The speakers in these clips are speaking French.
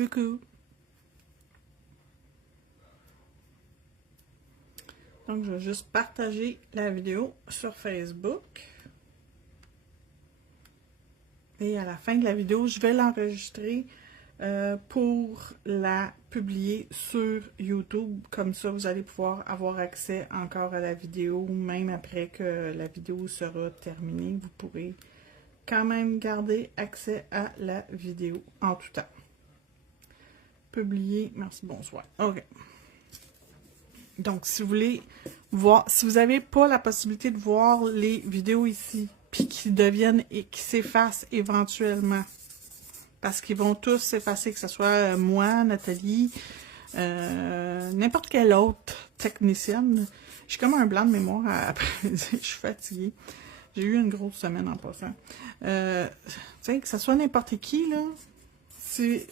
Coucou. Donc, je vais juste partager la vidéo sur Facebook. Et à la fin de la vidéo, je vais l'enregistrer pour la publier sur YouTube. Comme ça, vous allez pouvoir avoir accès encore à la vidéo, même après que la vidéo sera terminée. Vous pourrez quand même garder accès à la vidéo en tout temps. Publier, merci, bonsoir. OK. Donc, si vous voulez voir, si vous n'avez pas la possibilité de voir les vidéos ici, puis qui deviennent et qui s'effacent éventuellement, parce qu'ils vont tous s'effacer, que ce soit moi, Nathalie, n'importe quelle autre technicienne. J'ai comme un blanc de mémoire après, je suis fatiguée. J'ai eu une grosse semaine en passant. Tu sais, que ce soit n'importe qui, là, c'est...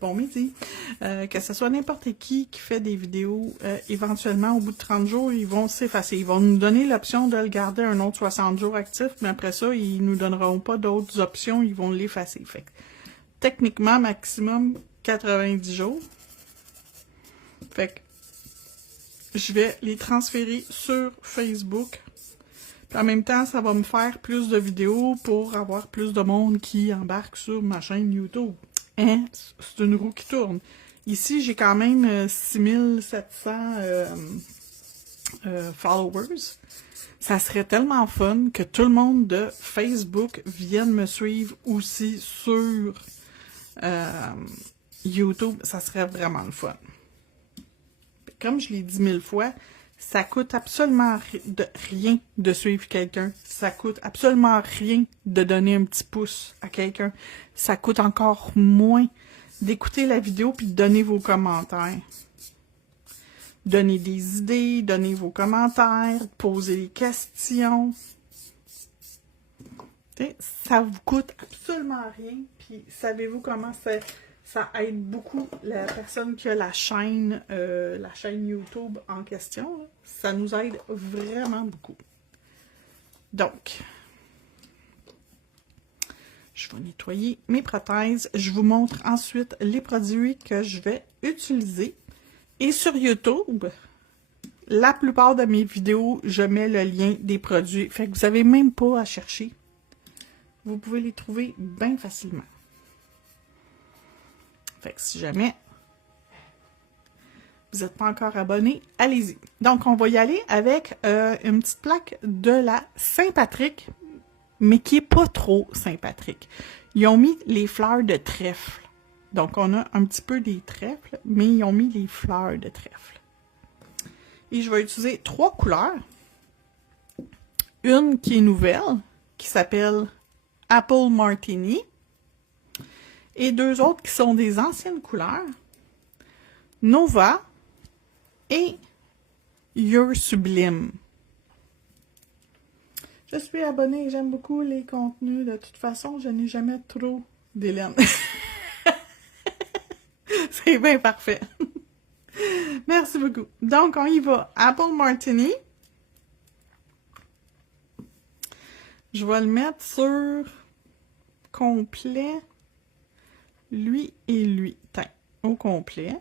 Bon midi. Que ce soit n'importe qui fait des vidéos, éventuellement, au bout de 30 jours, ils vont s'effacer. Ils vont nous donner l'option de le garder un autre 60 jours actif, mais après ça, ils nous donneront pas d'autres options, ils vont l'effacer. Fait que, techniquement, maximum 90 jours. Fait que, je vais les transférer sur Facebook. Puis en même temps, ça va me faire plus de vidéos pour avoir plus de monde qui embarque sur ma chaîne YouTube. Hein? C'est une roue qui tourne. Ici, j'ai quand même 6700 followers. Ça serait tellement fun que tout le monde de Facebook vienne me suivre aussi sur YouTube. Ça serait vraiment le fun. Comme je l'ai dit 1000 fois, ça coûte absolument rien de suivre quelqu'un. Ça coûte absolument rien de donner un petit pouce à quelqu'un. Ça coûte encore moins d'écouter la vidéo puis de donner vos commentaires. Donnez des idées, donnez vos commentaires, posez des questions. T'sais, ça vous coûte absolument rien. Puis savez-vous comment ça aide beaucoup la personne qui a la chaîne YouTube en question. Là. Ça nous aide vraiment beaucoup. Donc, je vais nettoyer mes prothèses. Je vous montre ensuite les produits que je vais utiliser. Et sur YouTube, la plupart de mes vidéos, je mets le lien des produits. Fait que vous n'avez même pas à chercher. Vous pouvez les trouver bien facilement. Fait que si jamais vous n'êtes pas encore abonné, allez-y. Donc, on va y aller avec une petite plaque de la Saint-Patrick, mais qui n'est pas trop Saint-Patrick. Ils ont mis les fleurs de trèfle. Donc, on a un petit peu des trèfles, mais ils ont mis les fleurs de trèfle. Et je vais utiliser 3 couleurs. Une qui est nouvelle, qui s'appelle Apple Martini. Et 2 autres qui sont des anciennes couleurs. Nova et Your Sublime. Je suis abonnée et j'aime beaucoup les contenus. De toute façon, je n'ai jamais trop d'Hélène. C'est bien parfait. Merci beaucoup. Donc, on y va. Apple Martini. Je vais le mettre sur complet. Lui et lui. Tiens, au complet.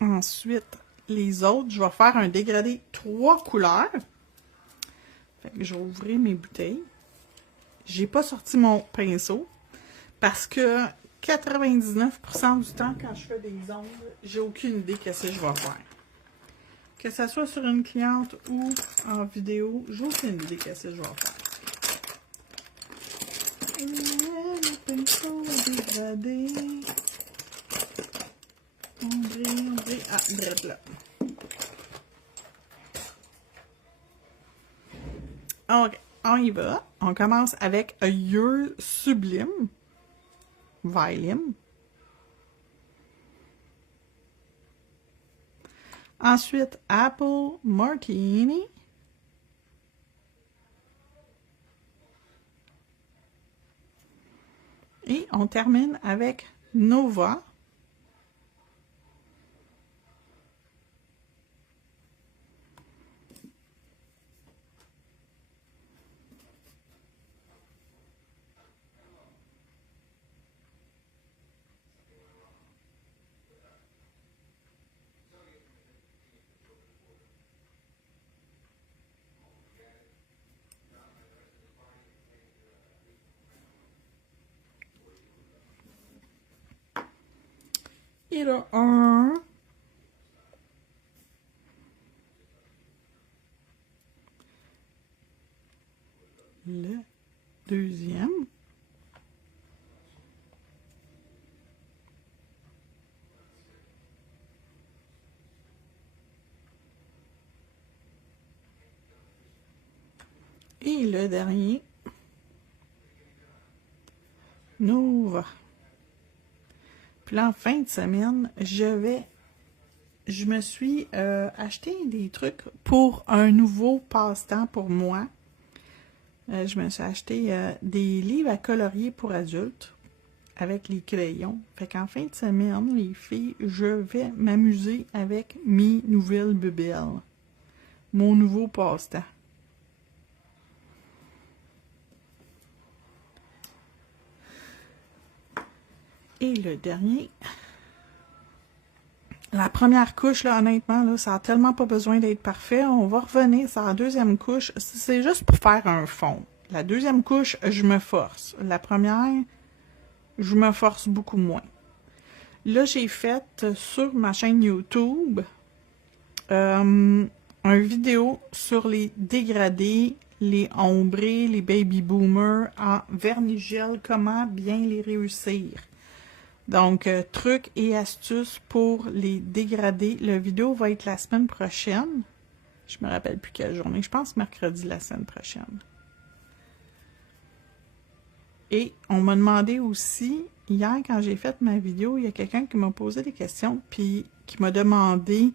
Ensuite, les autres, je vais faire un dégradé 3 couleurs. Fait que je vais ouvrir mes bouteilles. J'ai pas sorti mon pinceau parce que 99% du temps, quand je fais des ongles, j'ai aucune idée qu'est-ce que je vais faire. Que ce soit sur une cliente ou en vidéo, j'ai aucune idée qu'est-ce que je vais faire. Le pinceau dégradé. Ombré. Ah, drette là. Ok, on y va. On commence avec Your Sublime. Violet. Ensuite, Apple Martini. Et on termine avec Nova. Et là, un. Le deuxième. Et le dernier. Nova. Puis là, en fin de semaine, je me suis acheté des trucs pour un nouveau passe-temps pour moi. Je me suis acheté des livres à colorier pour adultes avec les crayons. Fait qu'en fin de semaine, les filles, je vais m'amuser avec mes nouvelles bébelles. Mon nouveau passe-temps. Et le dernier. La première couche, là, honnêtement, là, ça n'a tellement pas besoin d'être parfait. On va revenir sur la deuxième couche. C'est juste pour faire un fond. La deuxième couche, je me force. La première, je me force beaucoup moins. Là, j'ai fait sur ma chaîne YouTube une vidéo sur les dégradés, les ombrés, les baby boomers en vernis gel, comment bien les réussir. Donc, trucs et astuces pour les dégrader. La vidéo va être la semaine prochaine. Je me rappelle plus quelle journée. Je pense mercredi la semaine prochaine. Et on m'a demandé aussi, hier quand j'ai fait ma vidéo, il y a quelqu'un qui m'a posé des questions, puis qui m'a demandé,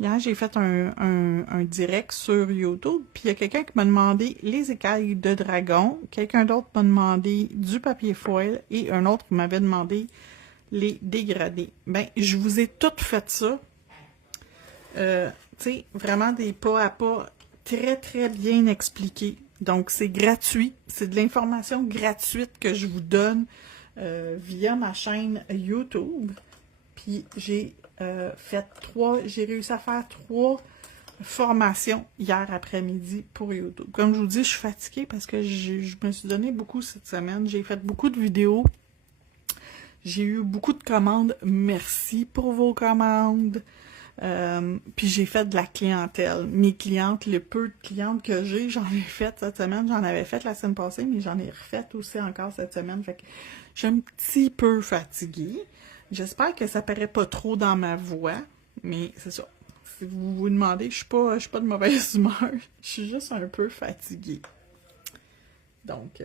hier j'ai fait un direct sur YouTube, puis il y a quelqu'un qui m'a demandé les écailles de dragon, quelqu'un d'autre m'a demandé du papier foil, et un autre m'avait demandé les dégradés. Ben, je vous ai toutes fait ça. Tu sais, vraiment des pas à pas très, très bien expliqués. Donc, c'est gratuit. C'est de l'information gratuite que je vous donne via ma chaîne YouTube. Puis, j'ai réussi à faire 3 formations hier après-midi pour YouTube. Comme je vous dis, je suis fatiguée parce que je me suis donné beaucoup cette semaine. J'ai fait beaucoup de vidéos. J'ai eu beaucoup de commandes. Merci pour vos commandes. Puis j'ai fait de la clientèle. Mes clientes, le peu de clientes que j'ai, j'en ai fait cette semaine. J'en avais fait la semaine passée, mais j'en ai refait aussi encore cette semaine. Fait que je suis un petit peu fatiguée. J'espère que ça paraît pas trop dans ma voix, mais c'est ça. Si vous vous demandez, je suis pas de mauvaise humeur. Je suis juste un peu fatiguée. Donc,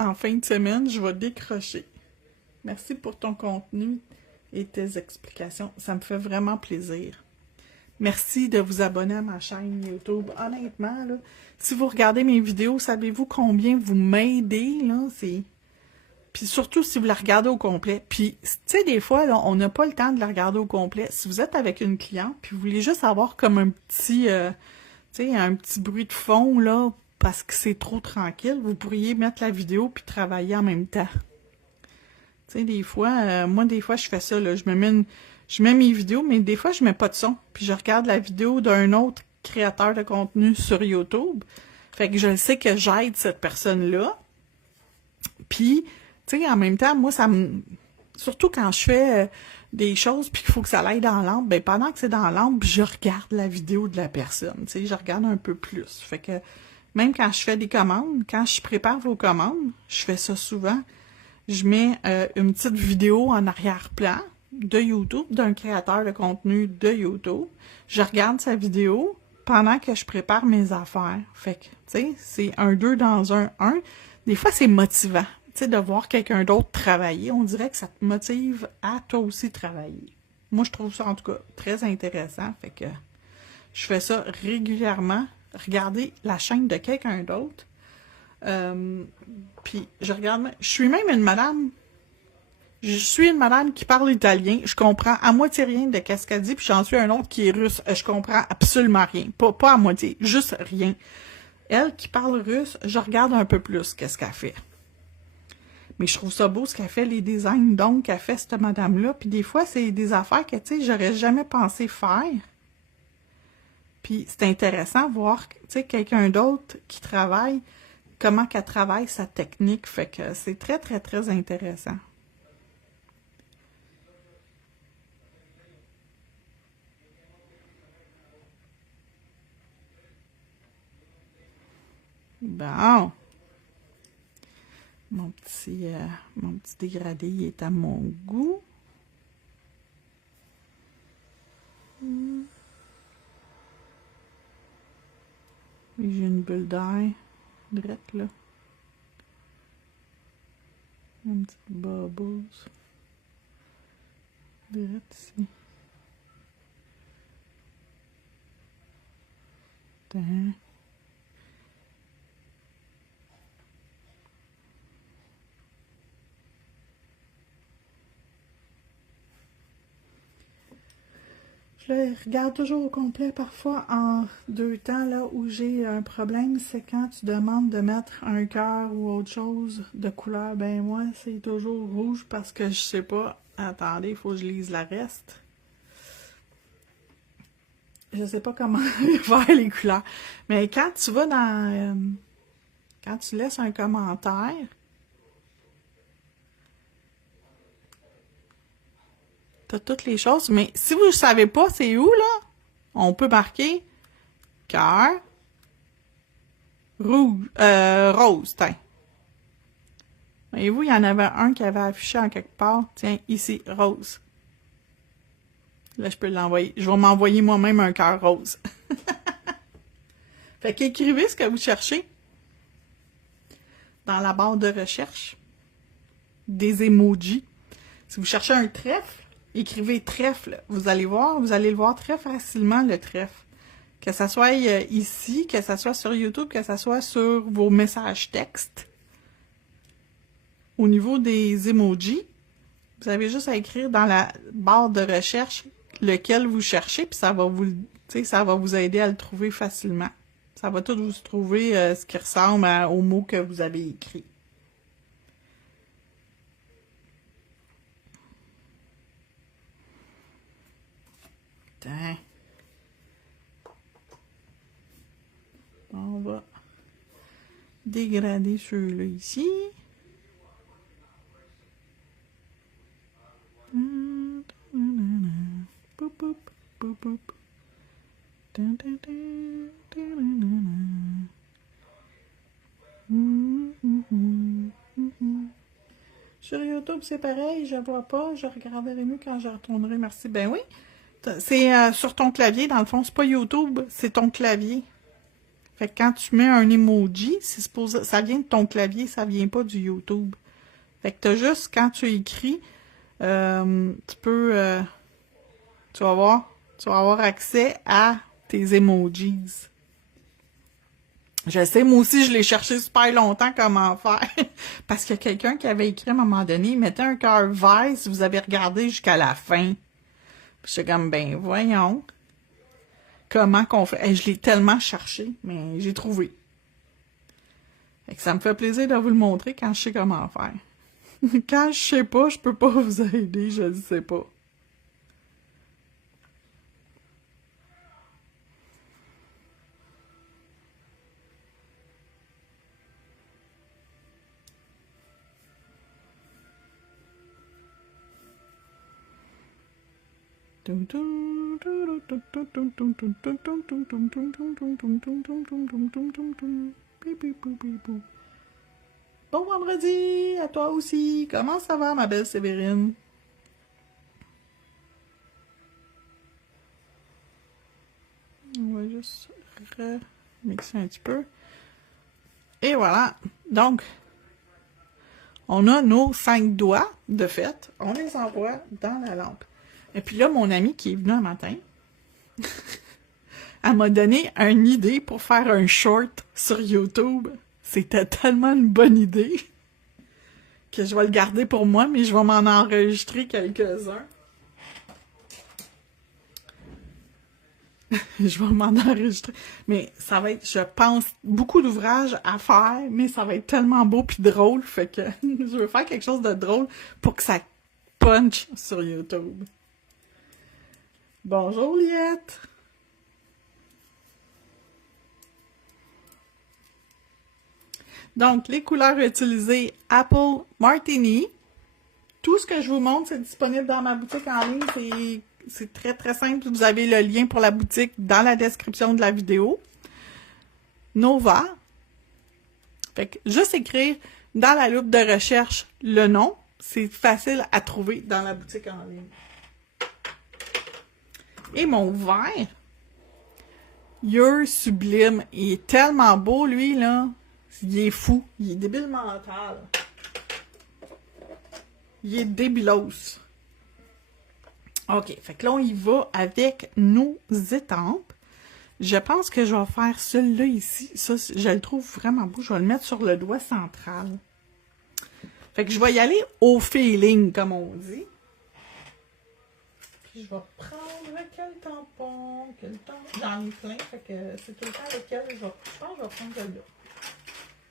en fin de semaine, je vais décrocher. Merci pour ton contenu et tes explications. Ça me fait vraiment plaisir. Merci de vous abonner à ma chaîne YouTube. Honnêtement, là, si vous regardez mes vidéos, savez-vous combien vous m'aidez, là? Puis surtout si vous la regardez au complet. Puis, tu sais, des fois, là, on n'a pas le temps de la regarder au complet. Si vous êtes avec une cliente, puis vous voulez juste avoir comme un petit, tu sais, un petit bruit de fond, là, parce que c'est trop tranquille, vous pourriez mettre la vidéo puis travailler en même temps. Tu sais, des fois, moi, des fois, je fais ça, là. Je mets mes vidéos, mais des fois, je mets pas de son. Puis je regarde la vidéo d'un autre créateur de contenu sur YouTube. Fait que je sais que j'aide cette personne-là. Puis, tu sais, en même temps, moi, surtout quand je fais des choses puis qu'il faut que ça aille dans l'ambre, ben pendant que c'est dans l'ambre, je regarde la vidéo de la personne. Tu sais, je regarde un peu plus. Fait que, même quand je fais des commandes, quand je prépare vos commandes, je fais ça souvent, je mets une petite vidéo en arrière-plan de YouTube, d'un créateur de contenu de YouTube. Je regarde sa vidéo pendant que je prépare mes affaires. Fait que, tu sais, c'est un 2 dans un. Des fois, c'est motivant, tu sais, de voir quelqu'un d'autre travailler. On dirait que ça te motive à toi aussi travailler. Moi, je trouve ça, en tout cas, très intéressant. Fait que je fais ça régulièrement. Regardez la chaîne de quelqu'un d'autre. Puis je regarde, je suis même une madame. Je suis une madame qui parle italien. Je comprends à moitié rien de qu'est-ce qu'elle dit, puis j'en suis un autre qui est russe. Je comprends absolument rien. Pas à moitié, juste rien. Elle qui parle russe, je regarde un peu plus qu'est-ce qu'elle fait. Mais je trouve ça beau ce qu'elle fait, les designs donc qu'a fait cette madame-là. Puis des fois, c'est des affaires que, tu sais, j'aurais jamais pensé faire. Puis c'est intéressant de voir, tu sais, quelqu'un d'autre qui travaille, comment qu'elle travaille sa technique. Fait que c'est très, très, très intéressant. Bon. Mon petit dégradé, il est à mon goût. J'ai une bulle d'air, drette là. Une petite bubbles. Drette ici. Tiens. Je le regarde toujours au complet, parfois en 2 temps. Là où j'ai un problème, c'est quand tu demandes de mettre un cœur ou autre chose de couleur. Ben moi, c'est toujours rouge parce que je sais pas. Attendez, il faut que je lise la reste. Je sais pas comment faire les couleurs. Mais quand tu vas dans... quand tu laisses un commentaire, t'as toutes les choses. Mais si vous ne savez pas c'est où, là, on peut marquer cœur, rouge, rose, tiens. Voyez-vous, il y en avait un qui avait affiché en quelque part. Tiens, ici, rose. Là, je peux l'envoyer. Je vais m'envoyer moi-même un cœur rose. Fait qu'écrivez ce que vous cherchez dans la barre de recherche. Des emojis. Si vous cherchez un trèfle, écrivez trèfle. Vous allez le voir très facilement, le trèfle. Que ça soit ici, que ça soit sur YouTube, que ça soit sur vos messages textes. Au niveau des emojis, vous avez juste à écrire dans la barre de recherche lequel vous cherchez, puis ça va vous aider à le trouver facilement. Ça va tout vous trouver ce qui ressemble aux mots que vous avez écrits. Tiens. On va dégrader ceux-là ici. Sur YouTube, c'est pareil, je vois pas, je regarderai mieux quand je retournerai, merci. Ben oui, c'est sur ton clavier, dans le fond, c'est pas YouTube, c'est ton clavier. Fait que quand tu mets un emoji, c'est supposé, ça vient de ton clavier, ça vient pas du YouTube. Fait que t'as juste, quand tu écris, tu peux, tu vas avoir accès à tes emojis. Je sais, moi aussi, je l'ai cherché super longtemps comment faire. Parce qu'il y a quelqu'un qui avait écrit à un moment donné, mettez un cœur vert si vous avez regardé jusqu'à la fin. Puis j'étais comme, ben voyons. Comment qu'on fait? Et je l'ai tellement cherché, mais j'ai trouvé. Fait que ça me fait plaisir de vous le montrer quand je sais comment faire. Quand je sais pas, je peux pas vous aider, je ne sais pas. Bon vendredi à toi aussi. Comment ça va, ma belle Sévérine? On va juste remixer un petit peu. Et voilà. Donc, on a nos 5 doigts de fait. On les envoie dans la lampe. Et puis là, mon amie qui est venue un matin, elle m'a donné une idée pour faire un short sur YouTube. C'était tellement une bonne idée que je vais le garder pour moi, mais je vais m'en enregistrer quelques-uns. Je vais m'en enregistrer. Mais ça va être, je pense, beaucoup d'ouvrages à faire, mais ça va être tellement beau puis drôle, fait que je veux faire quelque chose de drôle pour que ça punch sur YouTube. Bonjour, Liette! Donc, les couleurs utilisées, Apple Martini. Tout ce que je vous montre, c'est disponible dans ma boutique en ligne. C'est très, très simple. Vous avez le lien pour la boutique dans la description de la vidéo. Nova. Fait que juste écrire dans la loupe de recherche le nom. C'est facile à trouver dans la boutique en ligne. Et mon verre, Your Sublime, il est tellement beau, lui, là. Il est fou. Il est débile mental. Il est débilos. OK. Fait que là, on y va avec nos étampes. Je pense que je vais faire celui-là ici. Ça, je le trouve vraiment beau. Je vais le mettre sur le doigt central. Fait que je vais y aller au feeling, comme on dit. Puis je vais prendre quel tampon? J'en ai plein. Fait que c'est tout le temps lequel je pense que je vais prendre celui-là.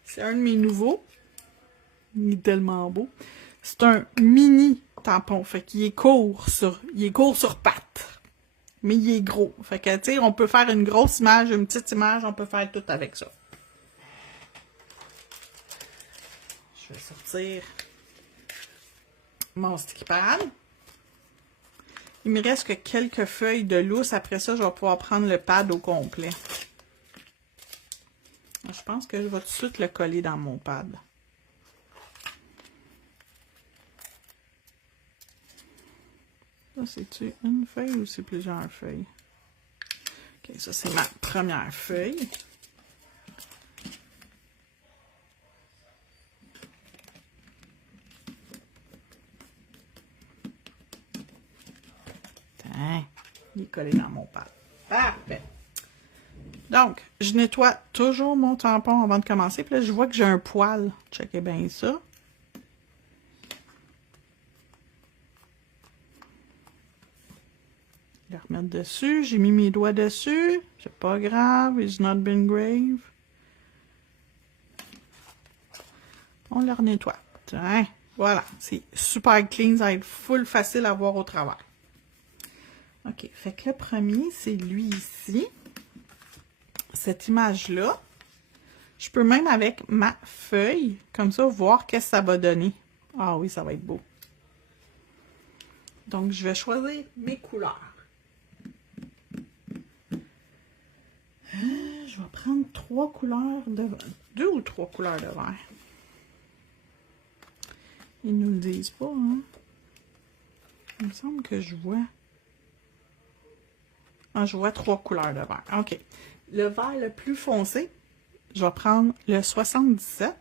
C'est un de mes nouveaux. Il est tellement beau. C'est un mini tampon. Fait qu'il est court sur pattes. Mais il est gros. Fait que, tu sais, on peut faire une grosse image, une petite image, on peut faire tout avec ça. Je vais sortir mon sticky pad. Il me reste que quelques feuilles de lousse. Après ça, je vais pouvoir prendre le pad au complet. Je pense que je vais tout de suite le coller dans mon pad. Ça, c'est-tu une feuille ou c'est plusieurs feuilles? Ok, ça, c'est ma première feuille. Tiens, il est collé dans mon pad. Parfait. Donc, je nettoie toujours mon tampon avant de commencer. Puis là, je vois que j'ai un poil. Checkez bien ça. Je vais remettre dessus. J'ai mis mes doigts dessus. C'est pas grave. It's not been grave. On le nettoie. Tiens, voilà. C'est super clean. Ça va être full facile à voir au travers. OK. Fait que le premier, c'est lui ici. Cette image-là. Je peux même avec ma feuille, comme ça, voir qu'est-ce que ça va donner. Ah oui, ça va être beau. Donc, je vais choisir mes couleurs. Je vais prendre 3 couleurs de... 2 ou 3 couleurs de vert. Ils nous le disent pas, hein? Il me semble que je vois... Ah, je vois 3 couleurs de vert. OK. Le vert le plus foncé, je vais prendre le 77.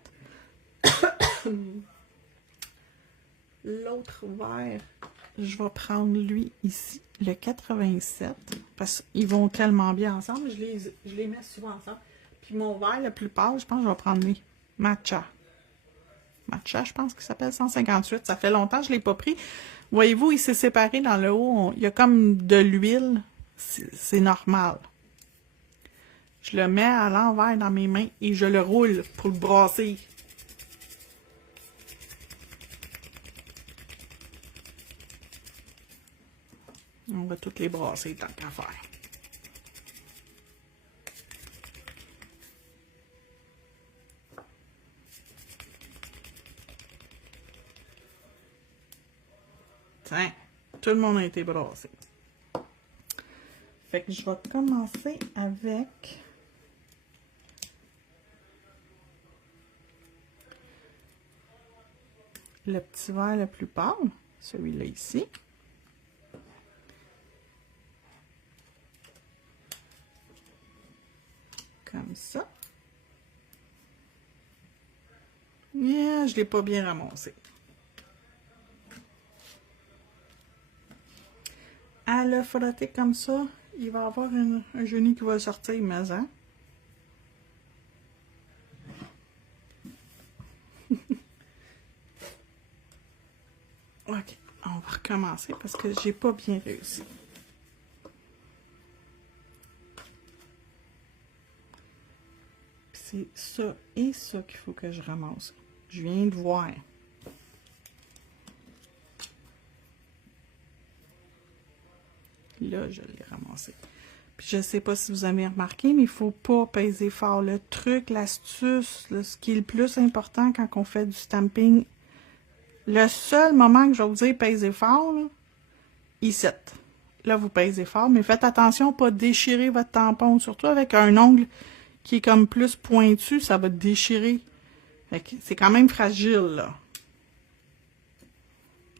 L'autre vert, je vais prendre lui ici, le 87. Parce qu'ils vont tellement bien ensemble. Je les mets souvent ensemble. Puis mon vert le plus pâle, je pense que je vais prendre lui. Matcha. Matcha, je pense qu'il s'appelle 158. Ça fait longtemps que je ne l'ai pas pris. Voyez-vous, il s'est séparé dans le haut. Il y a comme de l'huile. C'est normal. Je le mets à l'envers dans mes mains et je le roule pour le brasser. On va toutes les brasser tant qu'à faire. Tiens, tout le monde a été brassé. Fait que je vais commencer avec le petit vert le plus pâle, celui-là ici. Comme ça. Yeah, je ne l'ai pas bien ramassé. À le frotter comme ça, il va y avoir un génie qui va sortir, mais hein? OK, on va recommencer parce que j'ai pas bien réussi. C'est ça et ça qu'il faut que je ramasse. Je viens de voir. Là, je l'ai ramassé. Puis je sais pas si vous avez remarqué, mais il faut pas peser fort. Le truc, l'astuce, ce qui est le plus important quand on fait du stamping, le seul moment que je vais vous dire peser fort, là, ici. Là, vous pesez fort, mais faites attention à pas déchirer votre tampon, surtout avec un ongle qui est comme plus pointu, ça va déchirer. Fait que c'est quand même fragile, là.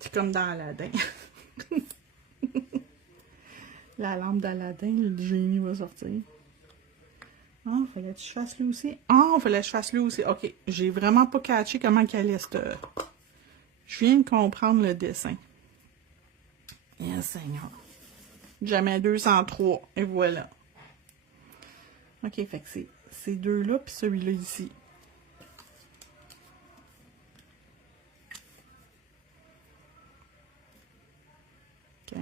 C'est comme dans Aladdin. La lampe d'Aladin, le génie va sortir. Ah, fallait que je fasse lui aussi. Ah, fallait que je fasse lui aussi. Ok, j'ai vraiment pas catché comment qu'elle est cette... Je viens de comprendre le dessin. Yes, Seigneur. Jamais 203. Et voilà. Ok, fait que c'est ces deux-là, puis celui-là ici. Ok.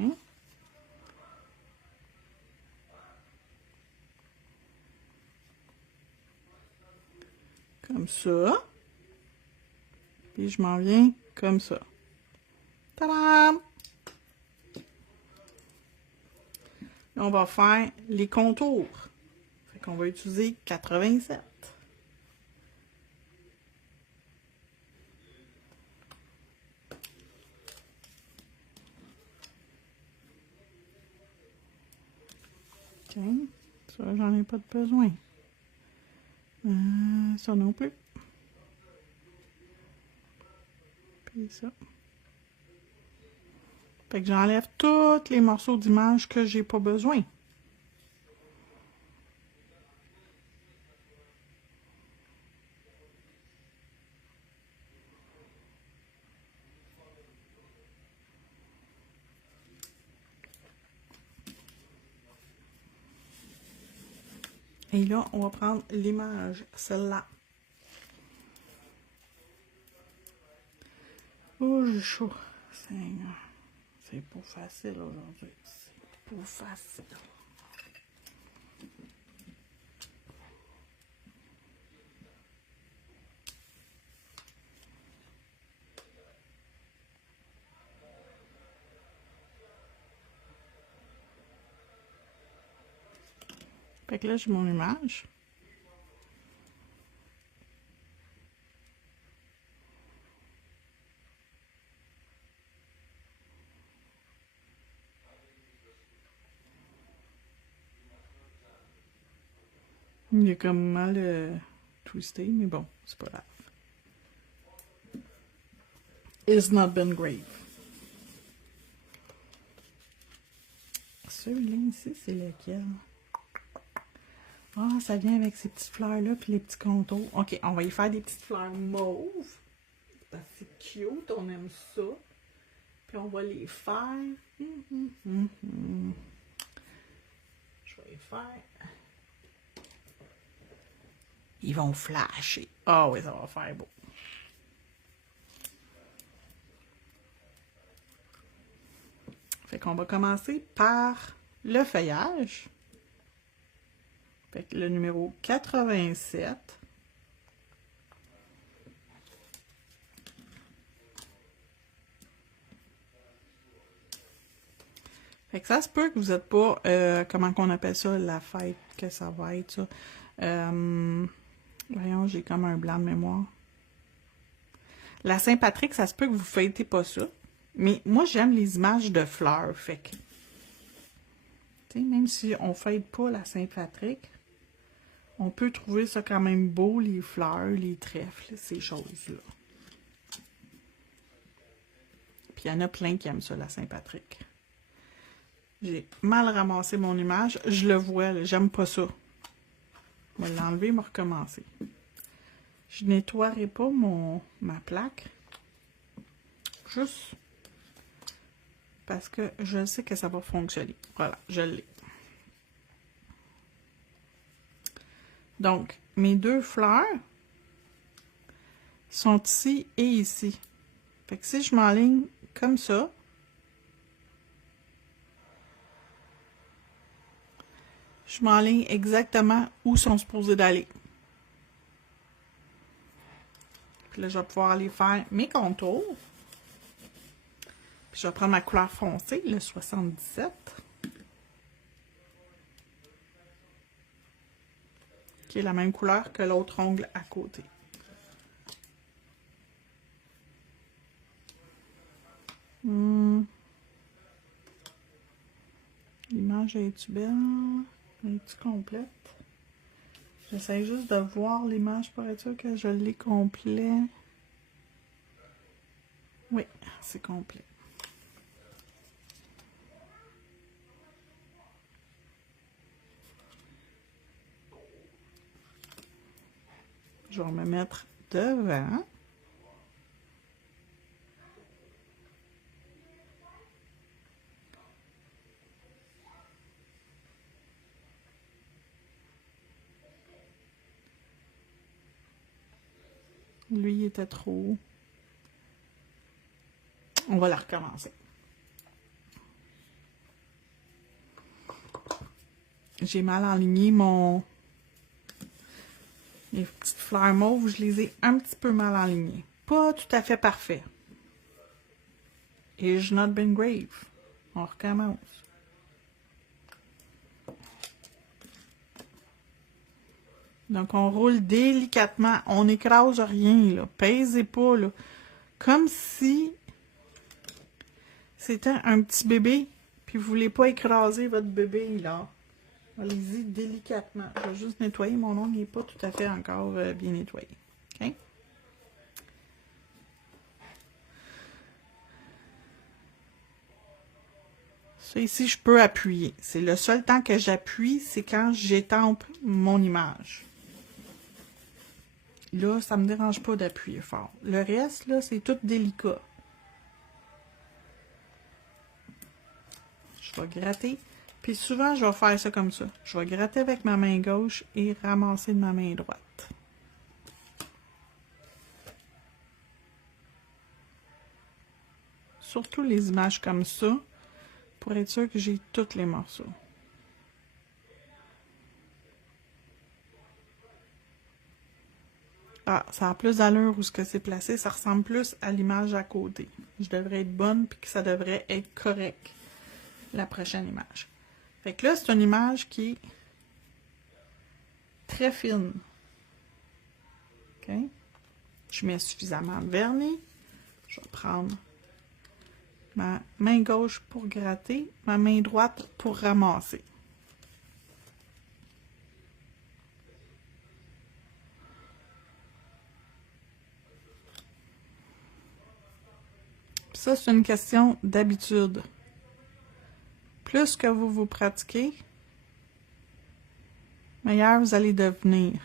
Comme ça. Puis je m'en viens comme ça. Tadam! On va faire les contours. Fait qu'on va utiliser 87. OK. Ça, j'en ai pas de besoin. Ça non plus. Puis ça. Fait que j'enlève tous les morceaux d'image que j'ai pas besoin. Et là, on va prendre l'image, celle-là. Oh, j'ai chaud. Seigneur. C'est pas facile aujourd'hui. C'est pas facile. Fait que là, j'ai mon image. Il est comme mal twisté, mais bon, c'est pas grave. It's not been great. Celui-là ici, c'est lequel? Ah, ça vient avec ces petites fleurs-là, puis les petits contours. OK, on va y faire des petites fleurs mauves. C'est cute, on aime ça. Puis on va les faire. Je vais les faire. Ils vont flasher. Ah oui, ça va faire beau. Fait qu'on va commencer par le feuillage. Fait que le numéro 87. Fait que ça se peut que vous n'êtes pas, comment qu'on appelle ça, la fête que ça va être, ça. Voyons, j'ai comme un blanc de mémoire. La Saint-Patrick, ça se peut que vous ne fêtez pas ça. Mais moi, j'aime les images de fleurs, fait que... Tu sais, même si on ne fête pas la Saint-Patrick, on peut trouver ça quand même beau, les fleurs, les trèfles, ces choses-là. Puis il y en a plein qui aiment ça, la Saint-Patrick. J'ai mal ramassé mon image. Je le vois, j'aime pas ça. Je vais l'enlever, me recommencer. Je nettoierai pas ma plaque. Juste parce que je sais que ça va fonctionner. Voilà, je l'ai. Donc, mes deux fleurs sont ici et ici. Fait que si je m'enligne comme ça. Je m'enligne exactement où sont supposés d'aller. Puis là, je vais pouvoir aller faire mes contours. Puis je vais prendre ma couleur foncée, le 77. Qui est la même couleur que l'autre ongle à côté. L'image est-tu belle? Est-tu complète? J'essaie juste de voir l'image pour être sûr que je l'ai complet. Oui, c'est complet. Je vais me mettre devant. Lui, il était trop haut. On va la recommencer. J'ai mal aligné les petites fleurs mauves, je les ai un petit peu mal alignées. Pas tout à fait parfait. It's not been grave. On recommence. Donc, on roule délicatement. On n'écrase rien, là. Pèsez pas, là. Comme si c'était un petit bébé, puis vous voulez pas écraser votre bébé, là. Allez-y délicatement. Je vais juste nettoyer. Mon ongle n'est pas tout à fait encore bien nettoyé. OK? Ça, ici, je peux appuyer. C'est le seul temps que j'appuie, c'est quand j'étampe mon image. Là, ça me dérange pas d'appuyer fort. Le reste, là, c'est tout délicat. Je vais gratter. Puis souvent, je vais faire ça comme ça. Je vais gratter avec ma main gauche et ramasser de ma main droite. Surtout les images comme ça, pour être sûr que j'ai tous les morceaux. Ah, ça a plus d'allure où ce que c'est placé. Ça ressemble plus à l'image à côté. Je devrais être bonne puis que ça devrait être correct, la prochaine image. Fait que là, c'est une image qui est très fine. OK? Je mets suffisamment de vernis. Je vais prendre ma main gauche pour gratter, ma main droite pour ramasser. Puis ça, c'est une question d'habitude. Plus que vous pratiquez, meilleur vous allez devenir.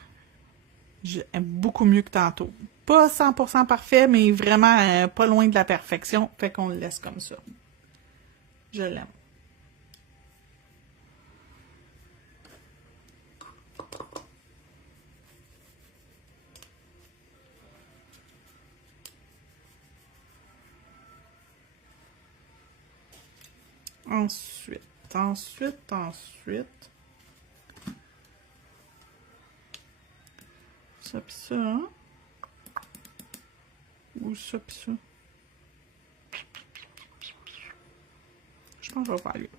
Beaucoup mieux que tantôt. Pas 100% parfait, mais vraiment pas loin de la perfection. Fait qu'on le laisse comme ça. Je l'aime. Ensuite. Ça pis ça, hein? Ou ça pis ça. Je pense que je vais faire lui.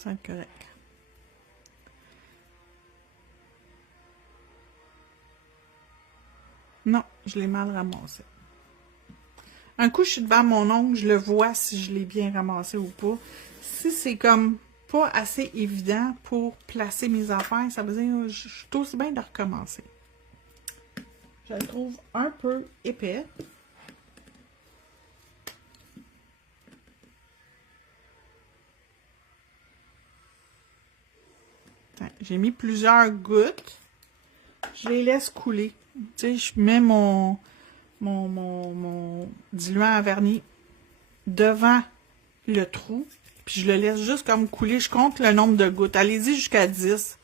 Ça va être correct. Non, je l'ai mal ramassé. Un coup, je suis devant mon ongle, je le vois si je l'ai bien ramassé ou pas. Si c'est comme pas assez évident pour placer mes affaires, ça veut dire que je suis aussi bien de recommencer. Je le trouve un peu épais. J'ai mis plusieurs gouttes. Je les laisse couler. Tu sais, je mets mon diluant à vernis devant le trou. Puis je le laisse juste comme couler. Je compte le nombre de gouttes. Allez-y jusqu'à 10.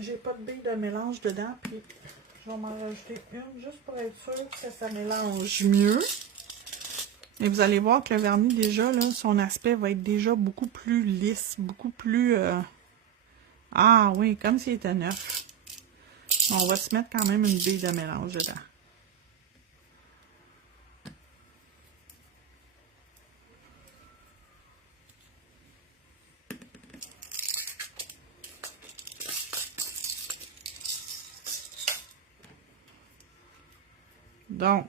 J'ai pas de bille de mélange dedans. Puis je vais m'en rajouter une juste pour être sûr que ça mélange mieux. Et vous allez voir que le vernis, déjà, là, son aspect va être déjà beaucoup plus lisse, beaucoup plus... Ah oui, comme s'il était neuf. On va se mettre quand même une bille de mélange dedans. Donc,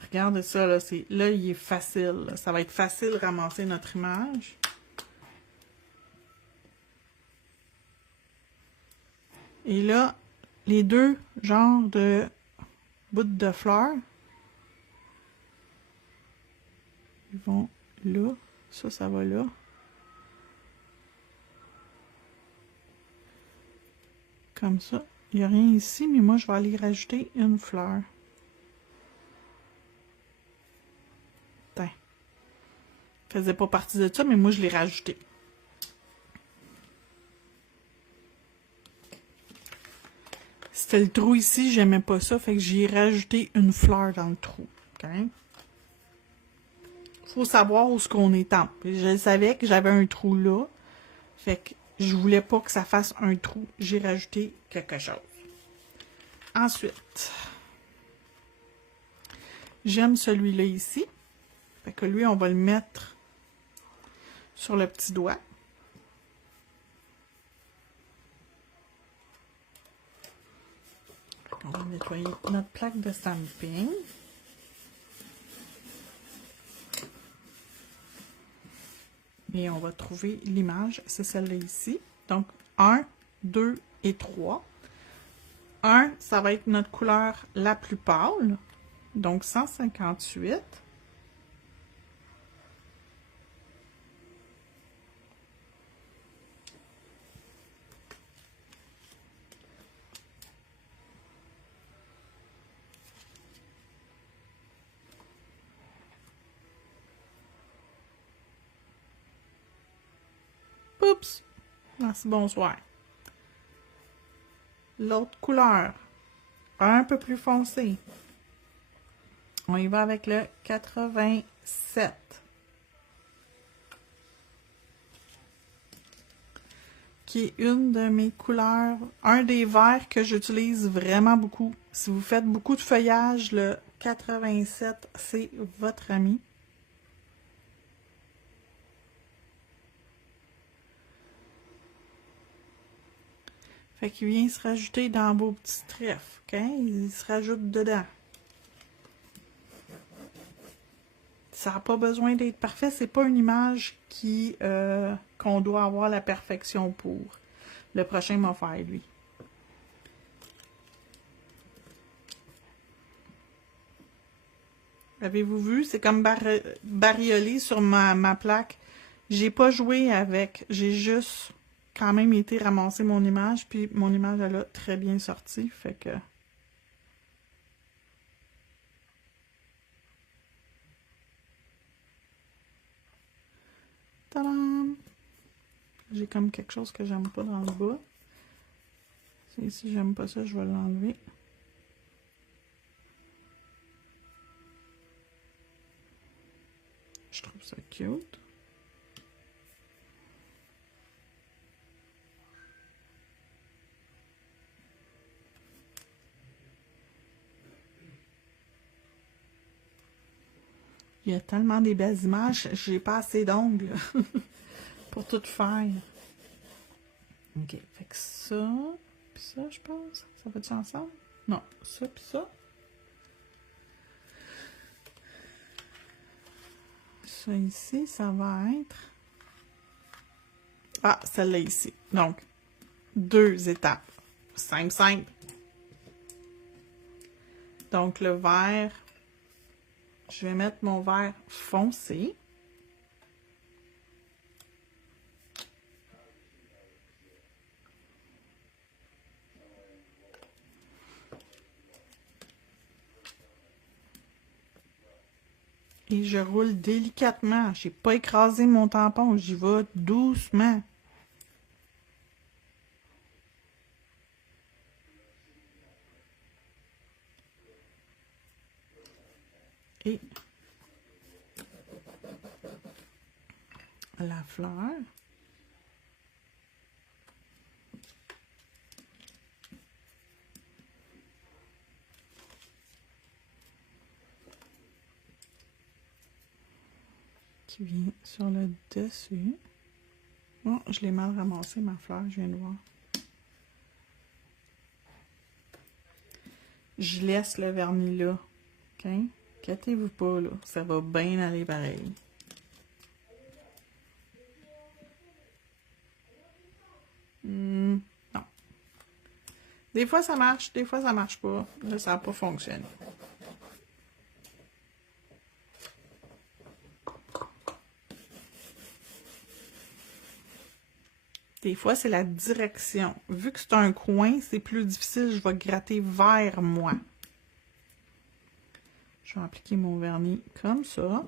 regardez ça, là, là, il est facile. Là. Ça va être facile de ramasser notre image. Et là, les deux genres de bouts de fleurs, ils vont là. Ça va là. Comme ça. Il n'y a rien ici, mais moi, je vais aller rajouter une fleur. Tiens. Ça faisait pas partie de ça, mais moi, je l'ai rajouté. C'était le trou ici, j'aimais pas ça, fait que j'ai rajouté une fleur dans le trou. Okay? Faut savoir où ce qu'on est en. Je savais que j'avais un trou là, fait que je voulais pas que ça fasse un trou. J'ai rajouté quelque chose. Ensuite, j'aime celui-là ici. Fait que lui, on va le mettre sur le petit doigt. On va nettoyer notre plaque de stamping. Et on va trouver l'image, c'est celle-là ici. Donc, 1, 2 et 3. 1, ça va être notre couleur la plus pâle. Donc, 158. Oups! Merci, bonsoir. L'autre couleur, un peu plus foncé. On y va avec le 87. Qui est une de mes couleurs, un des verts que j'utilise vraiment beaucoup. Si vous faites beaucoup de feuillage, le 87, c'est votre ami. Fait qu'il vient se rajouter dans vos petits trèfles, ok? Il se rajoute dedans. Ça n'a pas besoin d'être parfait, c'est pas une image qui qu'on doit avoir la perfection pour. Le prochain m'a fait, lui. Avez-vous vu? C'est comme bariolé sur ma plaque. J'ai pas joué avec, j'ai juste quand même été ramasser mon image, puis mon image, elle a très bien sorti, fait que... Tadam! J'ai comme quelque chose que j'aime pas dans le bas. Si j'aime pas ça, je vais l'enlever. Je trouve ça cute. Il y a tellement des belles images, j'ai pas assez d'ongles pour tout faire. Ok, fait que ça, puis ça, je pense. Ça va-tu ensemble? Non, ça puis ça. Ça ici, ça va être... Ah, celle-là ici. Donc, 2 étapes. Simple, simple. Donc, le vert, je vais mettre mon vert foncé. Et je roule délicatement. J'ai pas écrasé mon tampon. J'y vais doucement. Et la fleur. Qui vient sur le dessus. Oh, je l'ai mal ramassé, ma fleur, je viens de voir. Je laisse le vernis là. OK? Inquiétez-vous pas, là. Ça va bien aller pareil. Non. Des fois, ça marche, des fois, ça marche pas. Là, ça n'a pas fonctionné. Des fois, c'est la direction. Vu que c'est un coin, c'est plus difficile. Je vais gratter vers moi. Je vais appliquer mon vernis comme ça.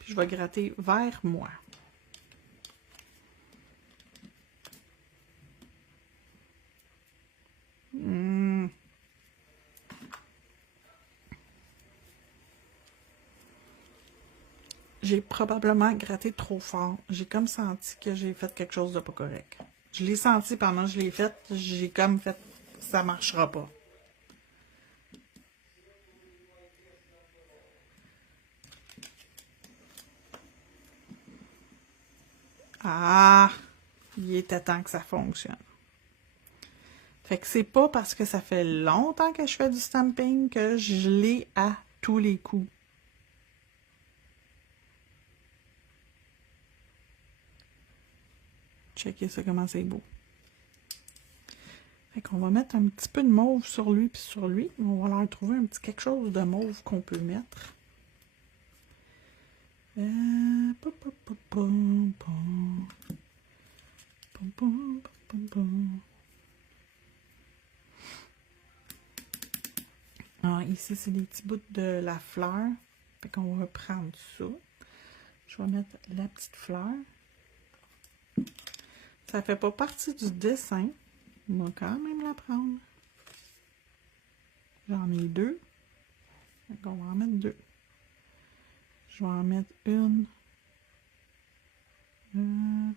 Puis je vais gratter vers moi. J'ai probablement gratté trop fort. J'ai comme senti que j'ai fait quelque chose de pas correct. Je l'ai senti pendant que je l'ai fait. J'ai comme fait, ça marchera pas. Ah, il était temps que ça fonctionne. Fait que c'est pas parce que ça fait longtemps que je fais du stamping que je l'ai à tous les coups. Checkez ça comment c'est beau. Fait qu'on va mettre un petit peu de mauve sur lui puis sur lui. On va leur trouver un petit quelque chose de mauve qu'on peut mettre. Ah, ici, c'est des petits bouts de la fleur. Fait qu'on va prendre ça. Je vais mettre la petite fleur. Ça fait pas partie du dessin. On va quand même la prendre. J'en ai 2. Fait qu'on va en mettre 2. Je vais en mettre une.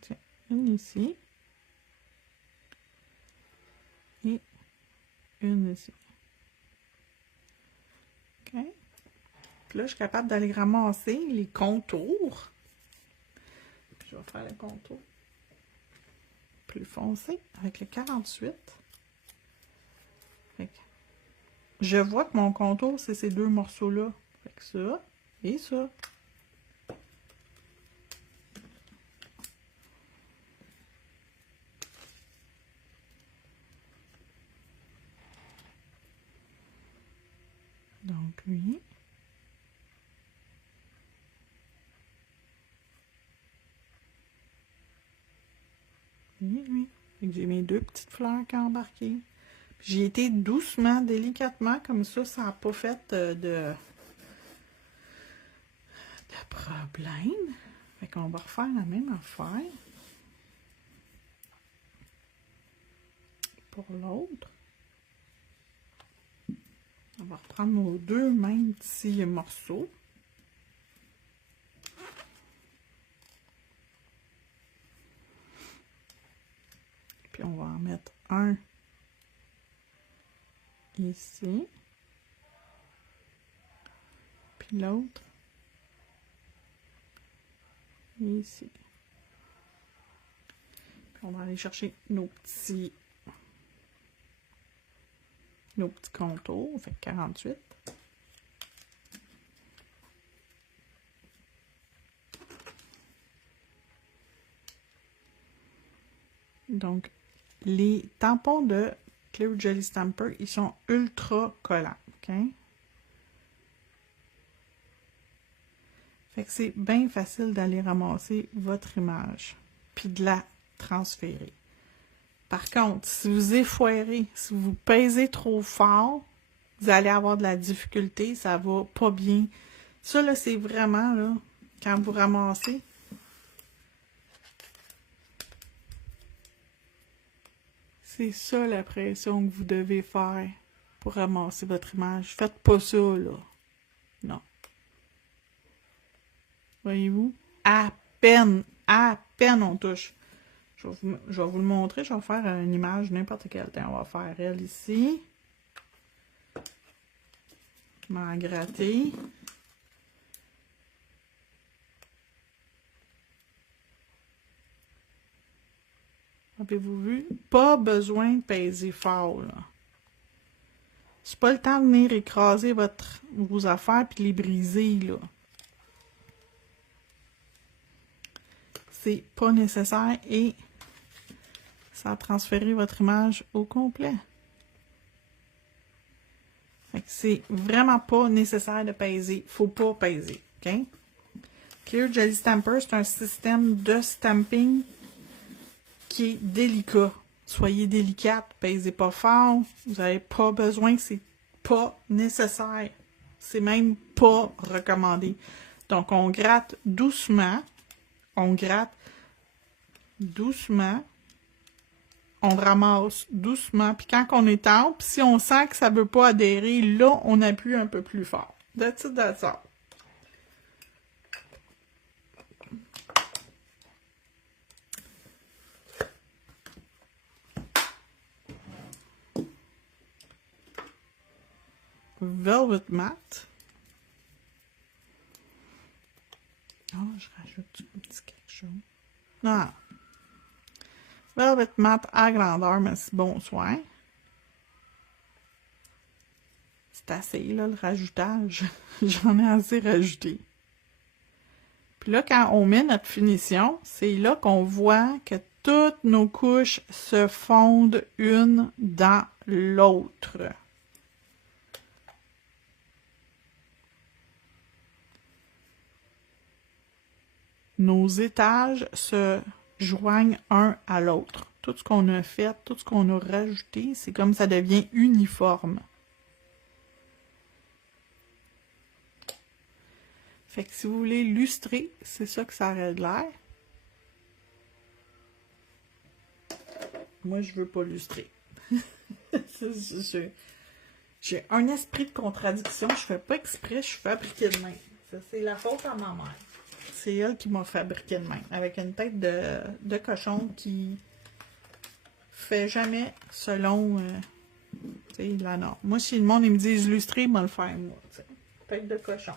Tiens, une ici. Et une ici. OK. Puis là, je suis capable d'aller ramasser les contours. Puis je vais faire le contour plus foncé avec le 48. Fait que je vois que mon contour, c'est ces 2 morceaux-là. Fait que ça et ça. Donc, lui. Et lui. Fait que j'ai mes 2 petites fleurs qui ont embarqué. J'ai été doucement, délicatement, comme ça n'a pas fait de problème. Fait qu'on va refaire la même affaire pour l'autre. On va reprendre nos 2 mêmes petits morceaux. Puis on va en mettre un ici. Puis l'autre Et ici. Puis on va aller chercher nos petits contours. Fait 48. Donc, les tampons de Clear Jelly Stamper, ils sont ultra collants, OK? Fait que c'est bien facile d'aller ramasser votre image, puis de la transférer. Par contre, si vous effoirez, si vous pèsez trop fort, vous allez avoir de la difficulté, ça va pas bien. Ça, là, c'est vraiment, là, quand vous ramassez, c'est ça la pression que vous devez faire pour ramasser votre image. Faites pas ça, là. Non. Voyez-vous? À peine on touche. Je vais vous le montrer. Je vais faire une image n'importe quel temps. On va faire elle ici. M'en gratter. Avez-vous vu? Pas besoin de peser fort, là. C'est pas le temps de venir écraser vos affaires puis les briser, là. C'est pas nécessaire et ça a transféré votre image au complet. Fait que c'est vraiment pas nécessaire de peser. Faut pas peser, OK? Clear Jelly Stamper, c'est un système de stamping qui est délicat. Soyez délicate, pèsez pas fort, vous n'avez pas besoin, c'est pas nécessaire. C'est même pas recommandé. Donc, on gratte doucement, on ramasse doucement, puis quand on étampe, si on sent que ça veut pas adhérer, là, on appuie un peu plus fort. That's it, that's all. Velvet Matte. Oh, je rajoute un petit quelque chose. Non. Velvet Matte à grandeur, mais c'est bon soin. C'est assez, là, le rajoutage. J'en ai assez rajouté. Puis là, quand on met notre finition, c'est là qu'on voit que toutes nos couches se fondent une dans l'autre. Nos étages se joignent un à l'autre. Tout ce qu'on a fait, tout ce qu'on a rajouté, c'est comme ça devient uniforme. Fait que si vous voulez lustrer, c'est ça que ça aurait de l'air. Moi, je veux pas lustrer. J'ai un esprit de contradiction. Je fais pas exprès, je suis fabriquée de main. C'est la faute à ma mère. C'est elle qui m'a fabriqué de main. Avec une tête de cochon qui fait jamais selon la norme. Moi, si le monde il me dit illustrer, il va le faire moi. T'sais. Tête de cochon.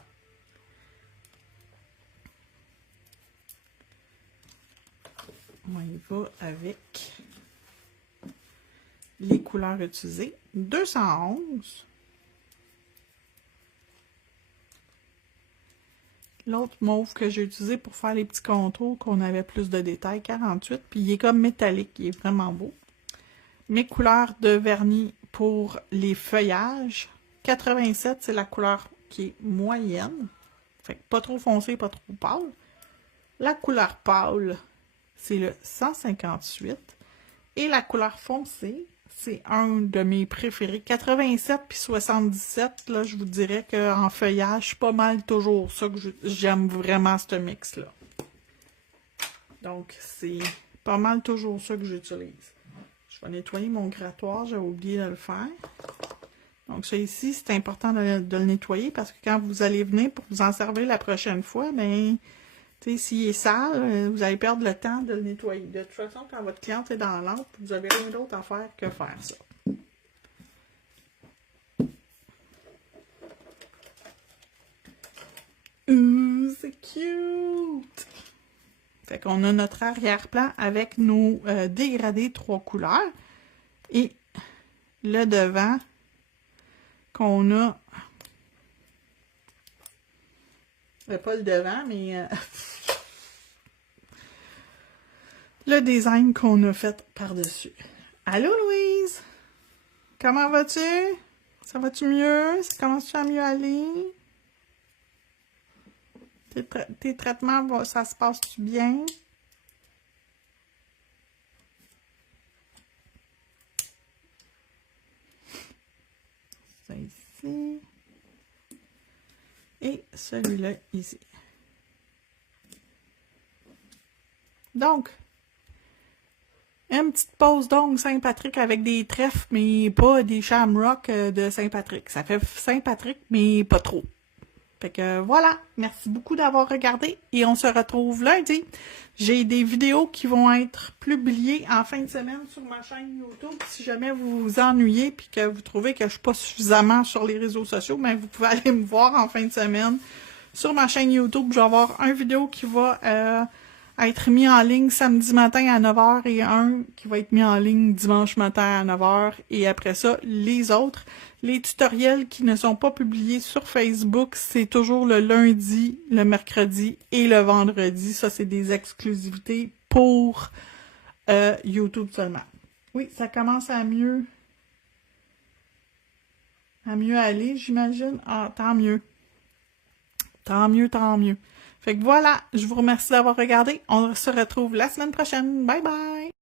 On y va avec les couleurs utilisées. 211. L'autre mauve que j'ai utilisé pour faire les petits contours, qu'on avait plus de détails, 48. Puis il est comme métallique, il est vraiment beau. Mes couleurs de vernis pour les feuillages. 87, c'est la couleur qui est moyenne. Fait que pas trop foncé, pas trop pâle. La couleur pâle, c'est le 158. Et la couleur foncée, c'est un de mes préférés. 87 puis 77, là, je vous dirais qu'en feuillage, c'est pas mal toujours ça que j'aime vraiment, ce mix-là. Donc, c'est pas mal toujours ça que j'utilise. Je vais nettoyer mon grattoir, j'avais oublié de le faire. Donc, ça ici, c'est important de le nettoyer parce que quand vous allez venir pour vous en servir la prochaine fois, ben, tu sais, s'il est sale, vous allez perdre le temps de le nettoyer. De toute façon, quand votre cliente est dans l'encre, vous avez rien d'autre à faire que faire ça. Ouh, c'est cute! qu'on a notre arrière-plan avec nos dégradés 3 couleurs. Et le devant qu'on a... pas le devant, mais... le design qu'on a fait par-dessus. Allô, Louise? Comment vas-tu? Ça va-tu mieux? Ça commence-tu à mieux aller? Tes traitements, ça se passe-tu bien? Ça ici. Et celui-là ici. Donc, une petite pause d'ongles Saint-Patrick avec des trèfles, mais pas des shamrocks de Saint-Patrick. Ça fait Saint-Patrick, mais pas trop. Fait que voilà, merci beaucoup d'avoir regardé et on se retrouve lundi. J'ai des vidéos qui vont être publiées en fin de semaine sur ma chaîne YouTube. Si jamais vous vous ennuyez puis que vous trouvez que je suis pas suffisamment sur les réseaux sociaux, ben vous pouvez aller me voir en fin de semaine sur ma chaîne YouTube. Je vais avoir une vidéo qui va être mis en ligne samedi matin à 9h et un qui va être mis en ligne dimanche matin à 9h. Et après ça, les autres, les tutoriels qui ne sont pas publiés sur Facebook, c'est toujours le lundi, le mercredi et le vendredi. Ça, c'est des exclusivités pour YouTube seulement. Oui, ça commence à mieux aller, j'imagine. Ah, tant mieux. Tant mieux, tant mieux. Fait que voilà, je vous remercie d'avoir regardé. On se retrouve la semaine prochaine. Bye bye!